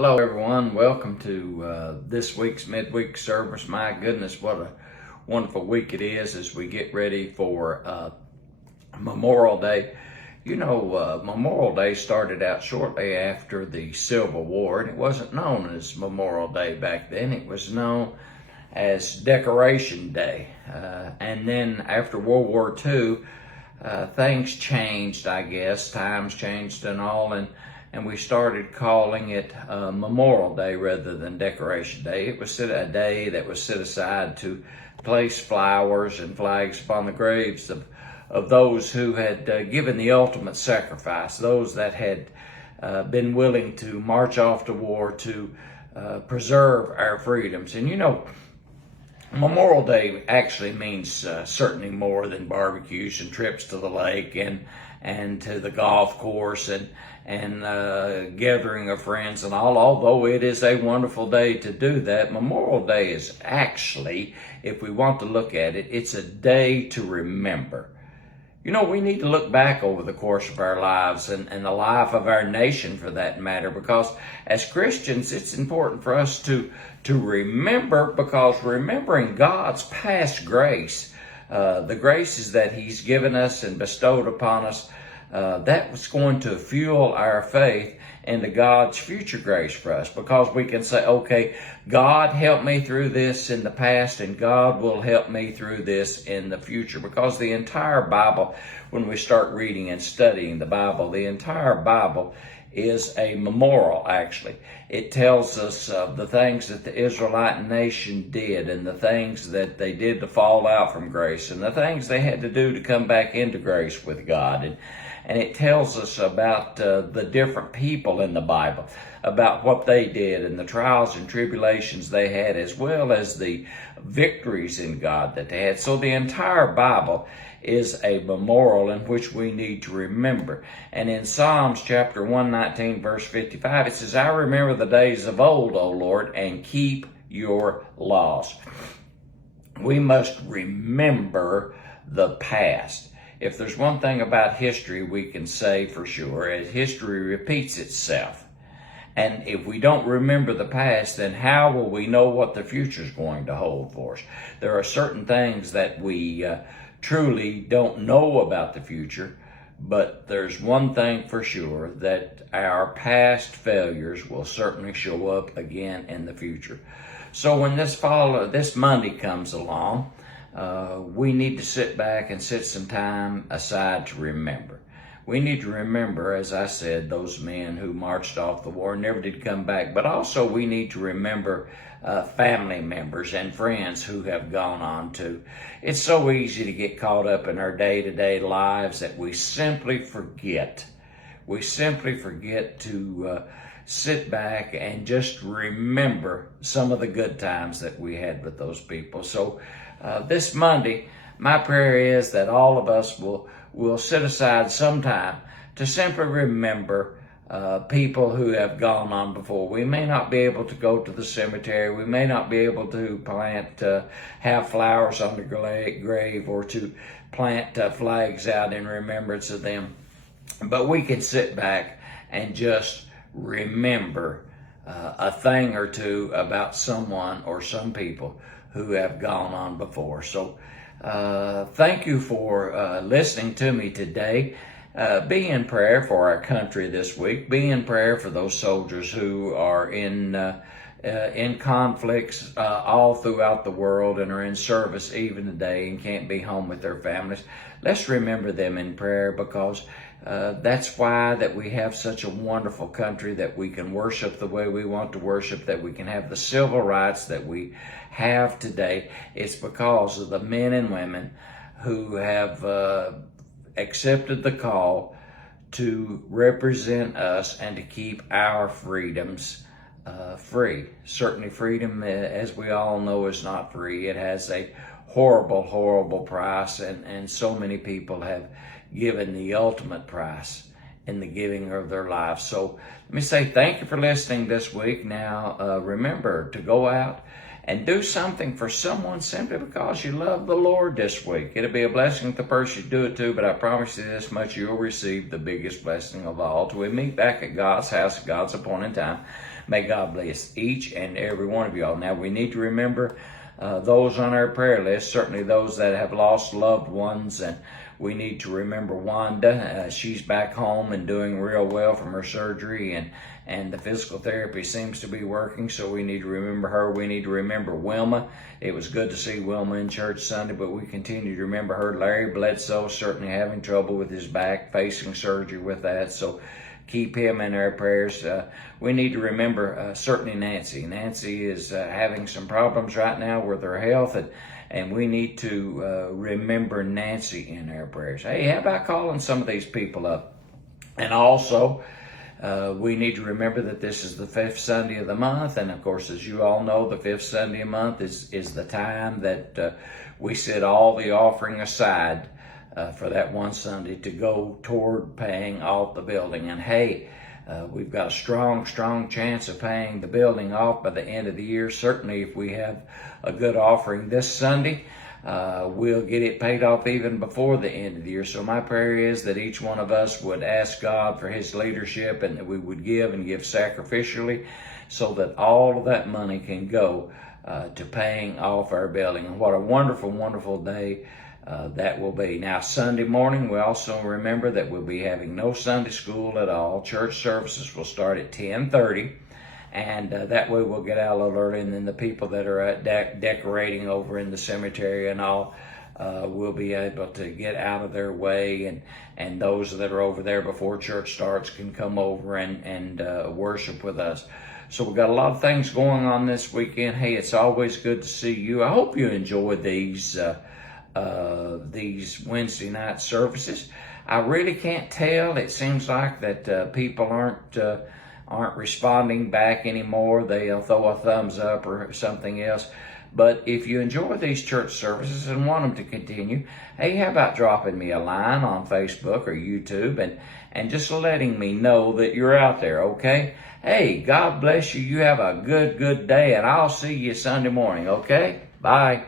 Hello everyone, welcome to this week's midweek service. My goodness, what a wonderful week it is as we get ready for Memorial Day. You know, Memorial Day started out shortly after the Civil War, and it wasn't known as Memorial Day back then. It was known as Decoration Day. And then after World War II, things changed, I guess. Times changed and all, and we started calling it Memorial Day rather than Decoration Day. It was a day that was set aside to place flowers and flags upon the graves of those who had given the ultimate sacrifice, those that had been willing to march off to war to preserve our freedoms. And you know, Memorial Day actually means certainly more than barbecues and trips to the lake and to the golf course and gathering of friends and all. Although it is a wonderful day to do that, Memorial Day is actually, if we want to look at it, it's a day to remember. You know, we need to look back over the course of our lives and the life of our nation for that matter, because as Christians, it's important for us to remember, because remembering God's past grace, the graces that He's given us and bestowed upon us, that was going to fuel our faith into God's future grace for us, because we can say, okay, God helped me through this in the past and God will help me through this in the future. Because the entire Bible, when we start reading and studying the Bible, the entire Bible is a memorial, actually. It tells us of the things that the Israelite nation did and the things that they did to fall out from grace and the things they had to do to come back into grace with God. And it tells us about the different people in the Bible, about what they did and the trials and tribulations they had, as well as the victories in God that they had. So the entire Bible is a memorial in which we need to remember. And in Psalms chapter 119, verse 55, it says, I remember the days of old, O Lord, and keep your laws. We must remember the past. If there's one thing about history we can say for sure, is history repeats itself. And if we don't remember the past, then how will we know what the future is going to hold for us? There are certain things that we truly don't know about the future, but there's one thing for sure, that our past failures will certainly show up again in the future. So when this Monday comes along, we need to sit back and set some time aside to remember. We need to remember, as I said, those men who marched off the war and never did come back. But also we need to remember family members and friends who have gone on too. It's so easy to get caught up in our day-to-day lives that we simply forget. We simply forget to sit back and just remember some of the good times that we had with those people. So this Monday, my prayer is that all of us will set aside some time to simply remember people who have gone on before. We may not be able to go to the cemetery. We may not be able to have flowers on the grave or to plant flags out in remembrance of them. But we can sit back and just remember a thing or two about someone or some people who have gone on before. So thank you for listening to me today. Be in prayer for our country this week. Be in prayer for those soldiers who are in conflicts all throughout the world and are in service even today and can't be home with their families. Let's remember them in prayer, because that's why that we have such a wonderful country, that we can worship the way we want to worship, that we can have the civil rights that we have today. It's because of the men and women who have accepted the call to represent us and to keep our freedoms free. Certainly freedom, as we all know, is not free. It has a horrible, horrible price, and so many people have given the ultimate price in the giving of their lives. So let me say thank you for listening this week. Now remember to go out and do something for someone simply because you love the Lord this week. It'll be a blessing to the person you do it to, but I promise you this much, you'll receive the biggest blessing of all. Till we meet back at God's house at God's appointed time, may God bless each and every one of y'all. Now, we need to remember those on our prayer list, certainly those that have lost loved ones, and we need to remember Wanda. She's back home and doing real well from her surgery, and the physical therapy seems to be working, so we need to remember her. We need to remember Wilma. It was good to see Wilma in church Sunday, but we continue to remember her. Larry Bledsoe certainly having trouble with his back, facing surgery with that, so keep him in our prayers. We need to remember certainly Nancy. Nancy is having some problems right now with her health, and we need to remember Nancy in our prayers. Hey, how about calling some of these people up? And also, we need to remember that this is the 5th Sunday of the month, and of course, as you all know, the 5th Sunday a month is the time that we set all the offering aside for that one Sunday to go toward paying off the building. And hey, we've got a strong chance of paying the building off by the end of the year. Certainly, if we have a good offering this Sunday, we'll get it paid off even before the end of the year. So my prayer is that each one of us would ask God for his leadership, and that we would give and give sacrificially, so that all of that money can go to paying off our building. And what a wonderful day that will be. Now, Sunday morning, we also remember that we'll be having no Sunday school at all. Church services will start at 10:30, and that way we'll get out a little early, and then the people that are decorating over in the cemetery and all will be able to get out of their way, and those that are over there before church starts can come over and worship with us. So we've got a lot of things going on this weekend. Hey, it's always good to see you. I hope you enjoy these Wednesday night services. I really can't tell. It seems like that people aren't responding back anymore. They'll throw a thumbs up or something else. But if you enjoy these church services and want them to continue, hey, how about dropping me a line on Facebook or YouTube and just letting me know that you're out there, okay? Hey, God bless you. You have a good day, and I'll see you Sunday morning, okay? Bye.